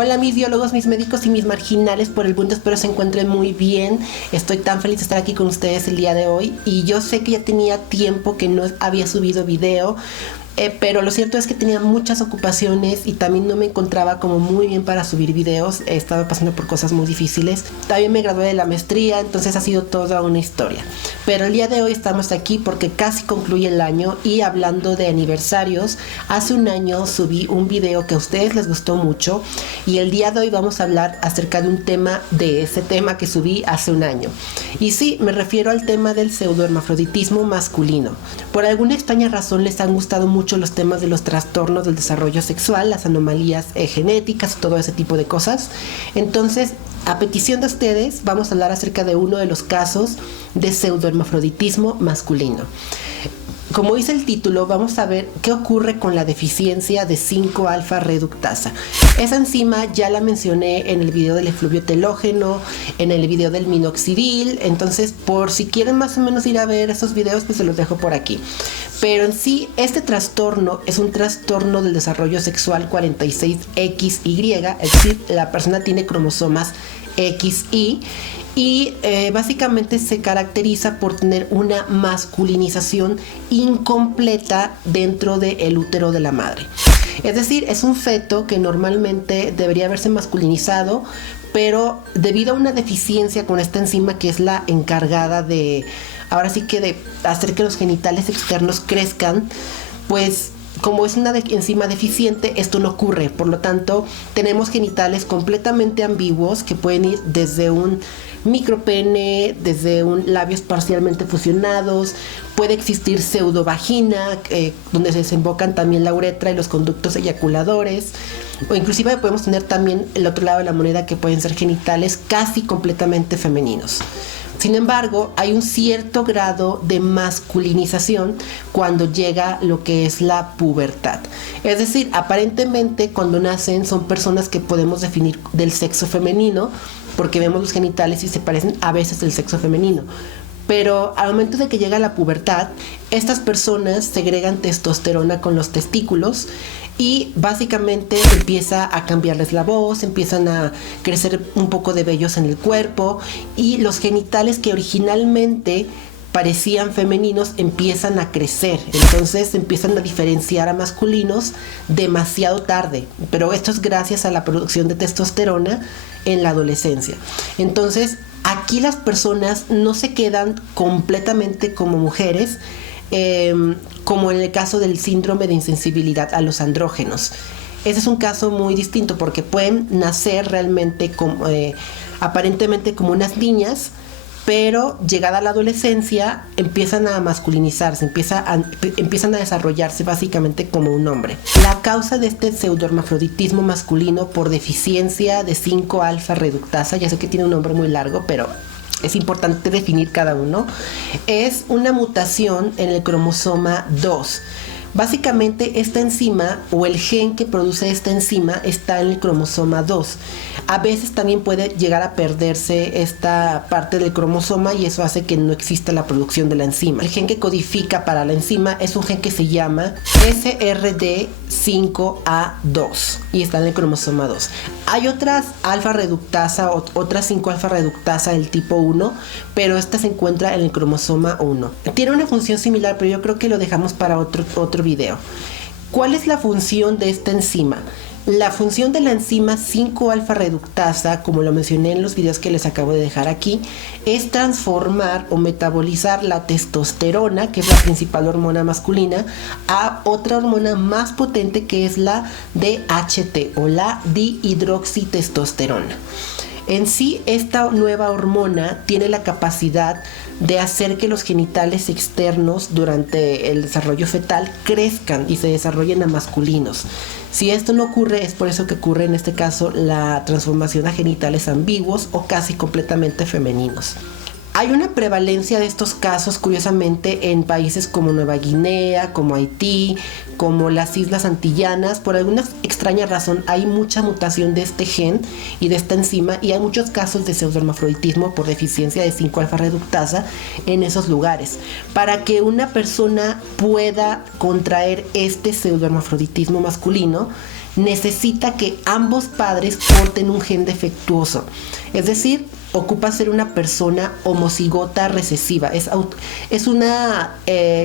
Hola mis biólogos, mis médicos y mis marginales por el mundo, espero se encuentren muy bien. Estoy tan feliz de estar aquí con ustedes el día de hoy y yo sé que ya tenía tiempo que no había subido video. Pero lo cierto es que tenía muchas ocupaciones y también no me encontraba como muy bien para subir videos. Estaba pasando por cosas muy difíciles. También me gradué de la maestría, entonces ha sido toda una historia. Pero el día de hoy estamos aquí porque casi concluye el año y hablando de aniversarios, hace un año subí un video que a ustedes les gustó mucho y el día de hoy vamos a hablar acerca de un tema de ese tema que subí hace un año. Y sí, me refiero al tema del pseudohermafroditismo masculino. Por alguna extraña razón les han gustado mucho los temas de los trastornos del desarrollo sexual, las anomalías genéticas, todo ese tipo de cosas. Entonces, a petición de ustedes, vamos a hablar acerca de uno de los casos de pseudohermafroditismo masculino. Como dice el título, vamos a ver qué ocurre con la deficiencia de 5-alfa reductasa. Esa enzima ya la mencioné en el video del efluvio telógeno, en el video del minoxidil, entonces por si quieren más o menos ir a ver esos videos, pues se los dejo por aquí. Pero en sí, este trastorno es un trastorno del desarrollo sexual 46XY, es decir, la persona tiene cromosomas XY y básicamente se caracteriza por tener una masculinización incompleta dentro del útero de la madre. Es decir, es un feto que normalmente debería haberse masculinizado, pero debido a una deficiencia con esta enzima que es la encargada de, ahora sí que de hacer que los genitales externos crezcan, pues como es una enzima deficiente, esto no ocurre. Por lo tanto, tenemos genitales completamente ambiguos que pueden ir desde un micropene, desde un labios parcialmente fusionados, puede existir pseudovagina, donde se desembocan también la uretra y los conductos eyaculadores, o inclusive podemos tener también el otro lado de la moneda que pueden ser genitales casi completamente femeninos. Sin embargo, hay un cierto grado de masculinización cuando llega lo que es la pubertad. Es decir, aparentemente cuando nacen son personas que podemos definir del sexo femenino, porque vemos los genitales y se parecen a veces del sexo femenino. Pero al momento de que llega la pubertad, estas personas segregan testosterona con los testículos y básicamente empieza a cambiarles la voz, empiezan a crecer un poco de vellos en el cuerpo y los genitales que originalmente parecían femeninos empiezan a crecer, entonces empiezan a diferenciar a masculinos demasiado tarde, pero esto es gracias a la producción de testosterona en la adolescencia. Entonces aquí las personas no se quedan completamente como mujeres, como en el caso del síndrome de insensibilidad a los andrógenos. Ese es un caso muy distinto porque pueden nacer realmente como, aparentemente como unas niñas, pero llegada la adolescencia empiezan a masculinizarse, empiezan a desarrollarse básicamente como un hombre. La causa de este pseudohermafroditismo masculino por deficiencia de 5-alfa reductasa, ya sé que tiene un nombre muy largo, pero es importante definir cada uno, es una mutación en el cromosoma 2. Básicamente esta enzima o el gen que produce esta enzima está en el cromosoma 2. A veces también puede llegar a perderse esta parte del cromosoma y eso hace que no exista la producción de la enzima. El gen que codifica para la enzima es un gen que se llama SRD5A2 y está en el cromosoma 2. Hay otras alfa reductasa, otras 5-alfa reductasa del tipo 1, pero esta se encuentra en el cromosoma 1. Tiene una función similar, pero yo creo que lo dejamos para otro video. ¿Cuál es la función de esta enzima? La función de la enzima 5-alfa reductasa, como lo mencioné en los videos que les acabo de dejar aquí, es transformar o metabolizar la testosterona, que es la principal hormona masculina, a otra hormona más potente que es la DHT o la dihidroxitestosterona. En sí, esta nueva hormona tiene la capacidad de hacer que los genitales externos durante el desarrollo fetal crezcan y se desarrollen a masculinos. Si esto no ocurre, es por eso que ocurre en este caso la transformación a genitales ambiguos o casi completamente femeninos. Hay una prevalencia de estos casos, curiosamente, en países como Nueva Guinea, como Haití, como las Islas Antillanas. Por alguna extraña razón hay mucha mutación de este gen y de esta enzima y hay muchos casos de pseudohermafroditismo por deficiencia de 5-alfa reductasa en esos lugares. Para que una persona pueda contraer este pseudohermafroditismo masculino, necesita que ambos padres porten un gen defectuoso. Es decir, ocupa ser una persona homocigota recesiva. Es una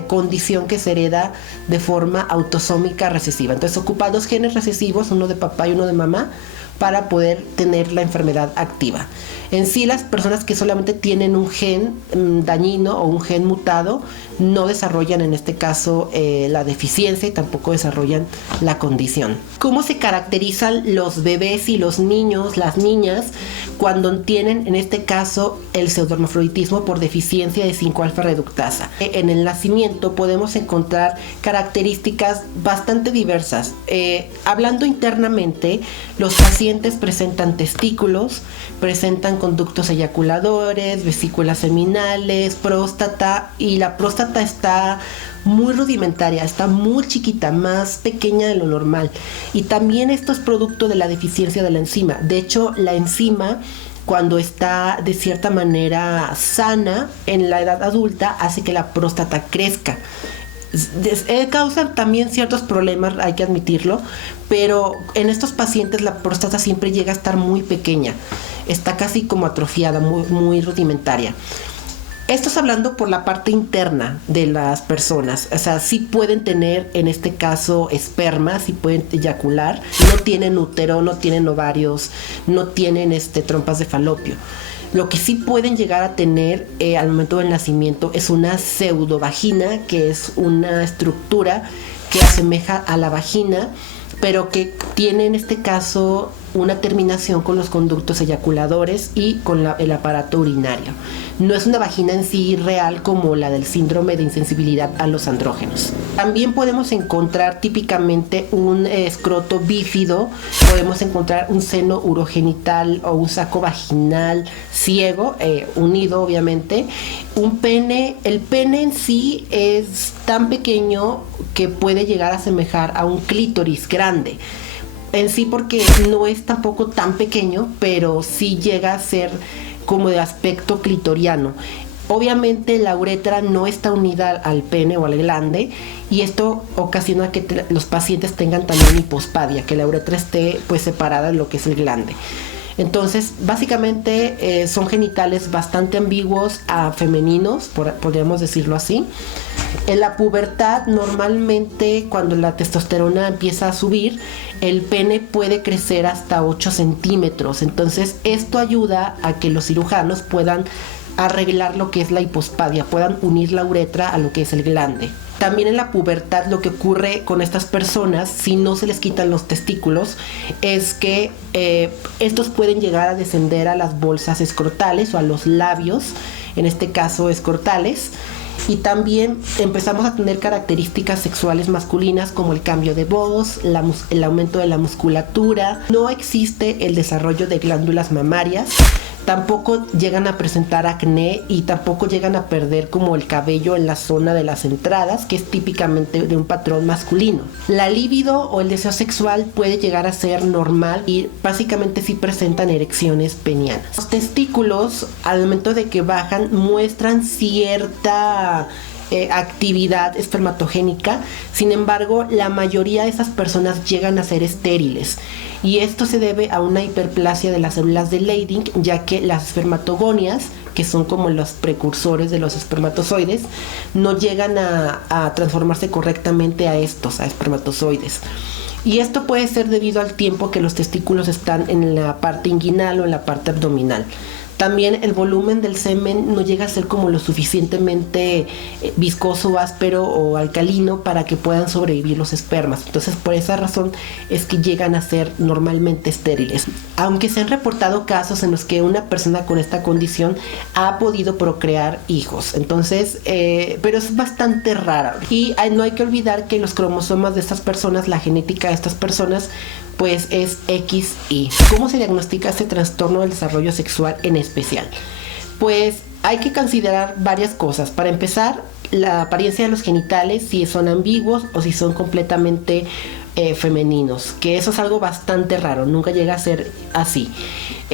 condición que se hereda de forma autosómica recesiva. Entonces ocupa 2 genes recesivos, uno de papá y uno de mamá, para poder tener la enfermedad activa. En sí, las personas que solamente tienen un gen dañino o un gen mutado no desarrollan en este caso la deficiencia y tampoco desarrollan la condición. ¿Cómo se caracterizan los bebés y los niños, las niñas, cuando tienen en este caso el pseudohermafroditismo por deficiencia de 5-alfa reductasa? En el nacimiento podemos encontrar características bastante diversas. Hablando internamente, los pacientes presentan testículos, presentan conductos eyaculadores, vesículas seminales, próstata, y la próstata está muy rudimentaria, está muy chiquita, más pequeña de lo normal. Y también esto es producto de la deficiencia de la enzima. De hecho, la enzima, cuando está de cierta manera sana en la edad adulta, hace que la próstata crezca. Causa también ciertos problemas, hay que admitirlo, pero en estos pacientes la próstata siempre llega a estar muy pequeña, está casi como atrofiada, muy rudimentaria. Esto es hablando por la parte interna de las personas. O sea, sí pueden tener en este caso esperma, sí pueden eyacular, no tienen útero, no tienen ovarios, no tienen trompas de falopio. Lo que sí pueden llegar a tener al momento del nacimiento es una pseudovagina, que es una estructura que asemeja a la vagina, pero que tiene en este caso una terminación con los conductos eyaculadores y con el aparato urinario. No es una vagina en sí real como la del síndrome de insensibilidad a los andrógenos. También podemos encontrar típicamente un escroto bífido, podemos encontrar un seno urogenital o un saco vaginal ciego, unido obviamente, un pene. El pene en sí es tan pequeño que puede llegar a asemejar a un clítoris grande. En sí, porque no es tampoco tan pequeño, pero sí llega a ser como de aspecto clitoriano. Obviamente la uretra no está unida al pene o al glande, y esto ocasiona que los pacientes tengan también hipospadia, que la uretra esté pues separada de lo que es el glande. Entonces, básicamente son genitales bastante ambiguos a femeninos, podríamos decirlo así. En la pubertad, normalmente cuando la testosterona empieza a subir, el pene puede crecer hasta 8 centímetros. Entonces, esto ayuda a que los cirujanos puedan arreglar lo que es la hipospadia, puedan unir la uretra a lo que es el glande. También en la pubertad lo que ocurre con estas personas, si no se les quitan los testículos, es que estos pueden llegar a descender a las bolsas escrotales o a los labios, en este caso escrotales. Y también empezamos a tener características sexuales masculinas como el cambio de voz, el aumento de la musculatura. No existe el desarrollo de glándulas mamarias. Tampoco llegan a presentar acné y tampoco llegan a perder como el cabello en la zona de las entradas, que es típicamente de un patrón masculino. La libido o el deseo sexual puede llegar a ser normal y básicamente sí presentan erecciones penianas. Los testículos, al momento de que bajan, muestran cierta actividad espermatogénica. Sin embargo, la mayoría de esas personas llegan a ser estériles, y esto se debe a una hiperplasia de las células de Leydig, ya que las espermatogonias, que son como los precursores de los espermatozoides, no llegan a transformarse correctamente a espermatozoides. Y esto puede ser debido al tiempo que los testículos están en la parte inguinal o en la parte abdominal. También el volumen del semen no llega a ser como lo suficientemente viscoso, áspero o alcalino para que puedan sobrevivir los espermas. Entonces, por esa razón es que llegan a ser normalmente estériles. Aunque se han reportado casos en los que una persona con esta condición ha podido procrear hijos. Entonces, pero es bastante raro. Y no hay que olvidar que los cromosomas de estas personas, la genética de estas personas, pues es XY. ¿Cómo se diagnostica este trastorno del desarrollo sexual en especial? Pues hay que considerar varias cosas. Para empezar, la apariencia de los genitales, si son ambiguos o si son completamente femeninos, que eso es algo bastante raro, nunca llega a ser así.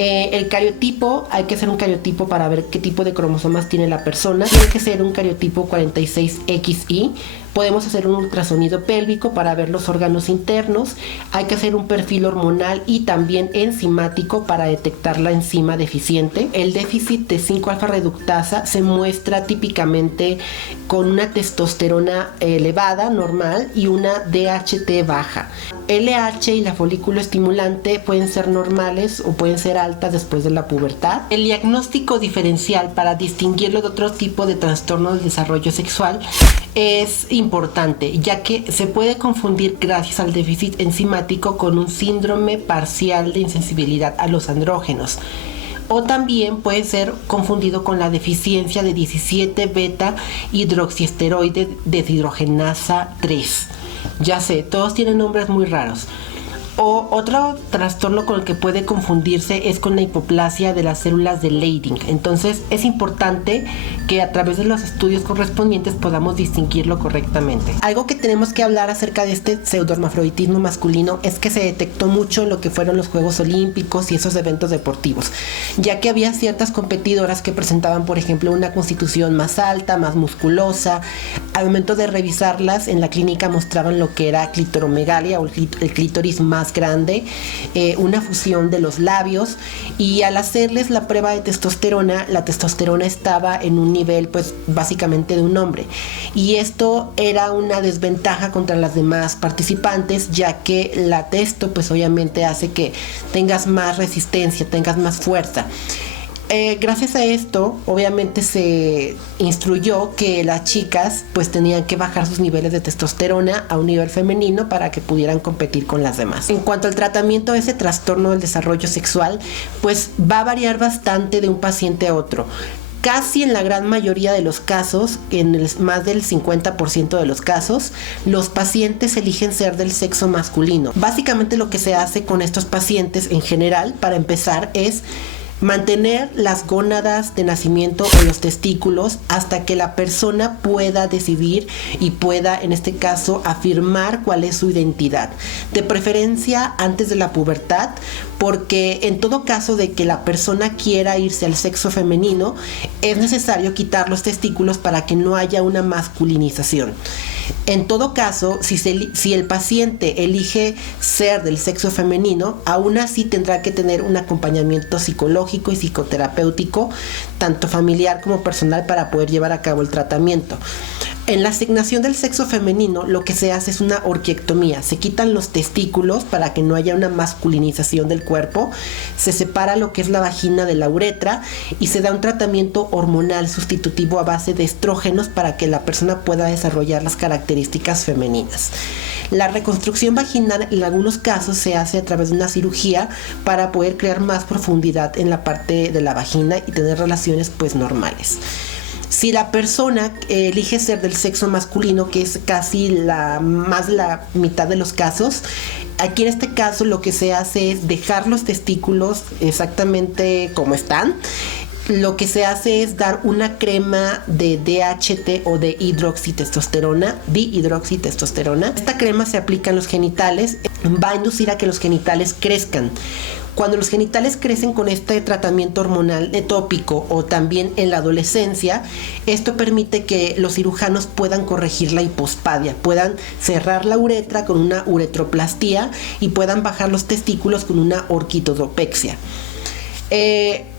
El cariotipo, hay que hacer un cariotipo para ver qué tipo de cromosomas tiene la persona. Tiene que ser un cariotipo 46XY. Podemos hacer un ultrasonido pélvico para ver los órganos internos. Hay que hacer un perfil hormonal y también enzimático para detectar la enzima deficiente. El déficit de 5-alfa reductasa se muestra típicamente con una testosterona elevada, normal, y una DHT baja. LH y la folículo estimulante pueden ser normales o pueden ser altas después de la pubertad. El diagnóstico diferencial para distinguirlo de otro tipo de trastorno del desarrollo sexual es importante, ya que se puede confundir gracias al déficit enzimático con un síndrome parcial de insensibilidad a los andrógenos. O también puede ser confundido con la deficiencia de 17 beta hidroxiesteroide deshidrogenasa 3. Ya sé, todos tienen nombres muy raros. O otro trastorno con el que puede confundirse es con la hipoplasia de las células de Leydig. Entonces es importante que a través de los estudios correspondientes podamos distinguirlo correctamente. Algo que tenemos que hablar acerca de este pseudohermafroditismo masculino es que se detectó mucho en lo que fueron los Juegos Olímpicos y esos eventos deportivos, ya que había ciertas competidoras que presentaban, por ejemplo, una constitución más alta, más musculosa. Al momento de revisarlas en la clínica mostraban lo que era clitoromegalia o el clítoris más grande, una fusión de los labios, y al hacerles la prueba de testosterona, la testosterona estaba en un nivel pues básicamente de un hombre, y esto era una desventaja contra las demás participantes, ya que la testo pues obviamente hace que tengas más resistencia, tengas más fuerza. Gracias a esto, obviamente se instruyó que las chicas pues tenían que bajar sus niveles de testosterona a un nivel femenino para que pudieran competir con las demás. En cuanto al tratamiento de ese trastorno del desarrollo sexual, pues va a variar bastante de un paciente a otro. Casi en la gran mayoría de los casos, más del 50% de los casos, los pacientes eligen ser del sexo masculino. Básicamente lo que se hace con estos pacientes en general, para empezar, es mantener las gónadas de nacimiento o los testículos hasta que la persona pueda decidir y pueda, en este caso, afirmar cuál es su identidad. De preferencia antes de la pubertad, porque en todo caso de que la persona quiera irse al sexo femenino, es necesario quitar los testículos para que no haya una masculinización. En todo caso, si el paciente elige ser del sexo femenino, aún así tendrá que tener un acompañamiento psicológico y psicoterapéutico, tanto familiar como personal, para poder llevar a cabo el tratamiento. En la asignación del sexo femenino, lo que se hace es una orquiectomía. Se quitan los testículos para que no haya una masculinización del cuerpo. Se separa lo que es la vagina de la uretra y se da un tratamiento hormonal sustitutivo a base de estrógenos para que la persona pueda desarrollar las características femeninas. La reconstrucción vaginal en algunos casos se hace a través de una cirugía para poder crear más profundidad en la parte de la vagina y tener relaciones pues normales. Si la persona elige ser del sexo masculino, que es casi más de la mitad de los casos, aquí en este caso lo que se hace es dejar los testículos exactamente como están. Lo que se hace es dar una crema de DHT o de dihidroxitestosterona. Esta crema se aplica en los genitales, va a inducir a que los genitales crezcan. Cuando los genitales crecen con este tratamiento hormonal tópico o también en la adolescencia, esto permite que los cirujanos puedan corregir la hipospadia, puedan cerrar la uretra con una uretroplastía y puedan bajar los testículos con una orquitodopexia.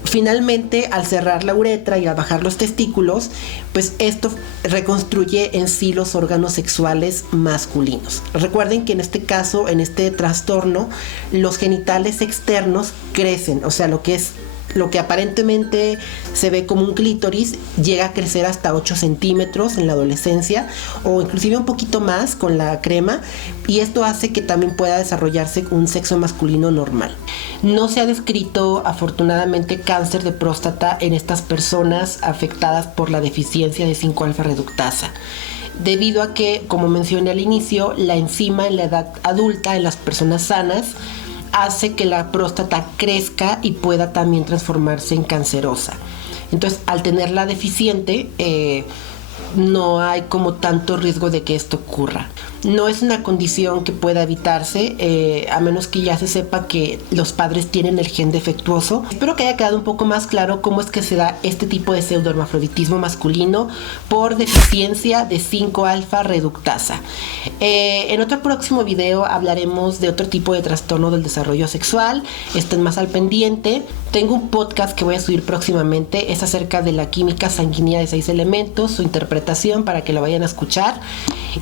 Finalmente, al cerrar la uretra y al bajar los testículos, pues esto reconstruye en sí los órganos sexuales masculinos. Recuerden que en este caso, en este trastorno, los genitales externos crecen, o sea, lo que aparentemente se ve como un clítoris llega a crecer hasta 8 centímetros en la adolescencia o inclusive un poquito más con la crema, y esto hace que también pueda desarrollarse un sexo masculino normal. No se ha descrito afortunadamente cáncer de próstata en estas personas afectadas por la deficiencia de 5-alfa reductasa, debido a que, como mencioné al inicio, la enzima en la edad adulta en las personas sanas hace que la próstata crezca y pueda también transformarse en cancerosa. Entonces, al tenerla deficiente, no hay como tanto riesgo de que esto ocurra. No es una condición que pueda evitarse, a menos que ya se sepa que los padres tienen el gen defectuoso. Espero que haya quedado un poco más claro cómo es que se da este tipo de pseudohermafroditismo masculino por deficiencia de 5-alfa reductasa. En otro próximo video hablaremos de otro tipo de trastorno del desarrollo sexual. Estén más al pendiente. Tengo un podcast que voy a subir próximamente, es acerca de la química sanguínea de 6 elementos, su interpretación, para que lo vayan a escuchar.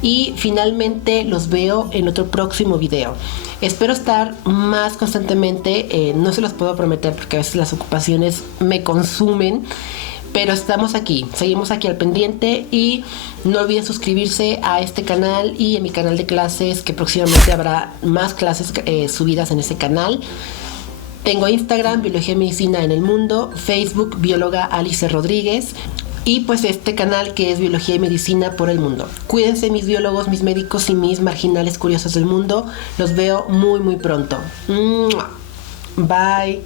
Y finalmente los veo en otro próximo video. Espero estar más constantemente, no se los puedo prometer porque a veces las ocupaciones me consumen, pero estamos aquí, seguimos aquí al pendiente, y no olviden suscribirse a este canal y a mi canal de clases, que próximamente habrá más clases subidas en ese canal. Tengo Instagram, Biología y Medicina en el Mundo, Facebook, bióloga Alice Rodríguez, y pues este canal que es Biología y Medicina por el Mundo. Cuídense, mis biólogos, mis médicos y mis marginales curiosos del mundo. Los veo muy pronto. Bye.